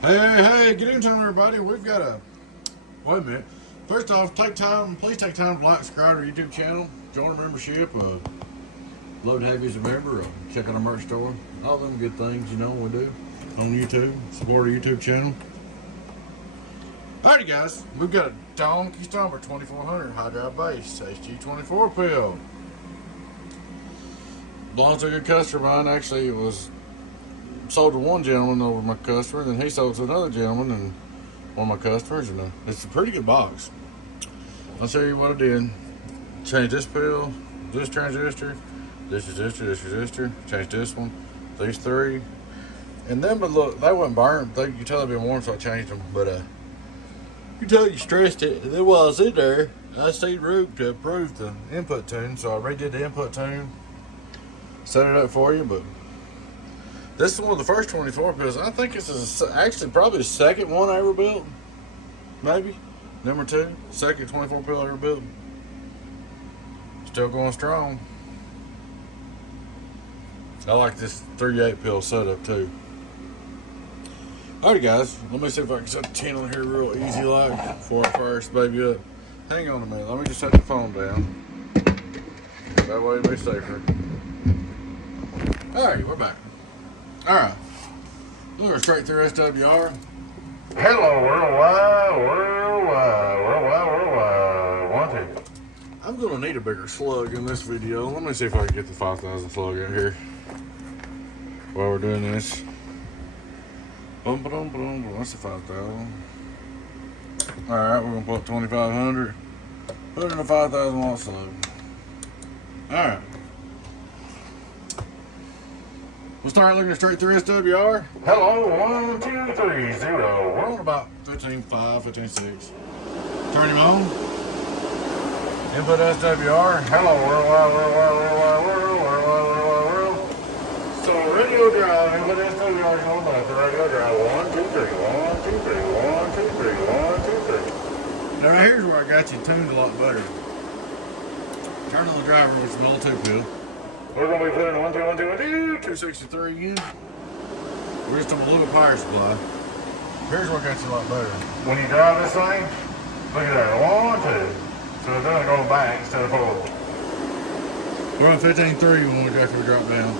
Hey, good evening, everybody. We've got a. Wait a minute. First off, please take time to like, subscribe to our YouTube channel, join our membership. Love to have you as a member. Check out our merch store. All them good things, we do on YouTube. Support our YouTube channel. Alrighty, guys. We've got a Donkey Stomper 2400 high drive base HG-24Pill. Belongs to a good customer of mine. Actually, it was sold to one gentleman over my customer, and then he sold to another gentleman and one of my customers, and it's a pretty good box. I'll show you what I did. Change this pill, this transistor, this resistor, change this one, these three, and then, but look, they wasn't burnt. You can tell they've been warm, so I changed them, but you can tell you stressed it, and then while I was in there, I stayed root to approve the input tune, so I redid the input tune, set it up for you, but this is one of the first 24 pills. I think this is actually probably the second one I ever built. Maybe. Number 2. Second 24 pill I ever built. Still going strong. I like this 38 pill setup too. Alright guys, let me see if I can set the 10 on here real easy like before I fire this baby up. Hang on a minute. Let me just set the phone down. That way it'll be safer. Alright, we're back. Alright, looking straight through SWR. Hello, worldwide. I'm going to need a bigger slug in this video. Let me see if I can get the 5000 slug out here while we're doing this. That's the 5000. Alright, we're going to put 2500. Put in a 5000 watt slug. Alright. We'll start looking straight through SWR. Hello, 1230. We're on about 15.5, 15.6. Turn him on. Input SWR. Hello, world. So radio drive, input SWR is on left. Radio drive. 1, 2, 3. 1, 2, 3. 1, 2, 3. 1, 2, 3. Now right here's where I got you tuned a lot better. Turn on the driver, which is an old 2 pill. We're going to be putting 1, 2, 1, 2, 1, 2, 263 in. We're just on a little power supply. Here's what got you a lot better. When you drive this thing, look at that, 1, 2. So it's going to go back instead of forward. We're on 15.3 when we after we drop down.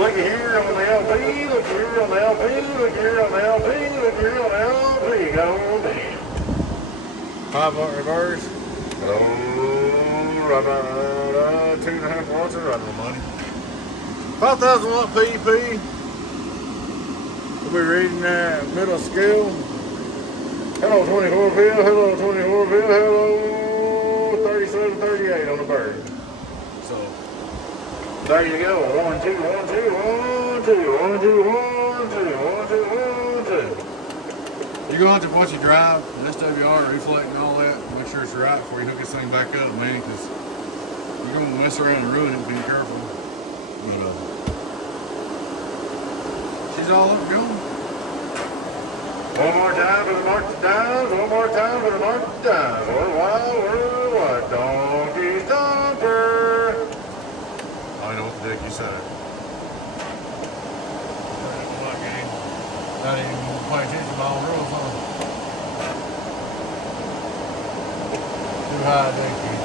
Look here on the LP, look here on the LP, look here on the LP, look here on the LP. Go down. 5-volt reverse. Go right. 2.5 watts is right on the money. 5,000 watt PEP. We'll be reading that middle scale. Hello 24 pill, hello 24 pill, hello 37, 38 on the bird. So there you go. 1, 2, 1, 2, 1, 2, 1, 2, 1, 2, 1, 2, 1, 2. You're gonna have to watch it drive, and SWR, reflect and all that. Make sure it's right before you hook this thing back up, man, because you're going to mess around and ruin it. Be careful. But, she's all up and going. One more time for the march dives. One more time for the march dives. Worldwide. Donkey Stomper. I know what the dick you said. Not even pay attention to all the rules, huh? Too high, thank you.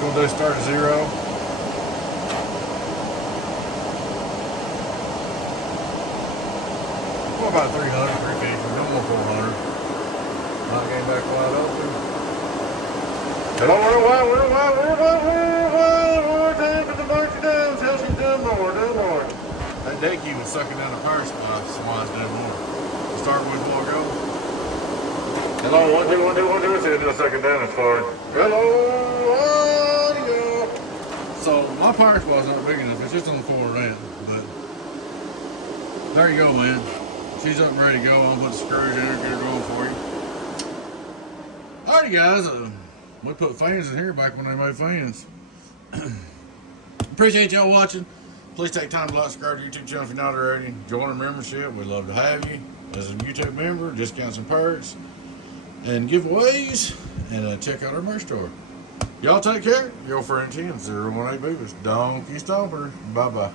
We'll do start at 0. What about 300, 350, no more 400. Not getting back wide open. Hello, worldwide. Time for the march down. Tell she's doing more. That deck key was sucking down the power supply, so why it's doing more. We'll start with what go. Hello, 1, 2, 1, 2, 1, 2. See, it's sucking down as far. Hello. So my power supply's not big enough. It's just on the forward end, but there you go, man. She's up and ready to go. I'll put the screws in her, get her going for you. Alrighty, guys. We put fans in here back when they made fans. Appreciate y'all watching. Please take time to like, subscribe to our YouTube channel if you're not already. Join our membership. We'd love to have you as a YouTube member. Discounts and perks and giveaways. And check out our merch store. Y'all take care. Your friend 10 018 Beavers. Donkey Stomper. Bye bye.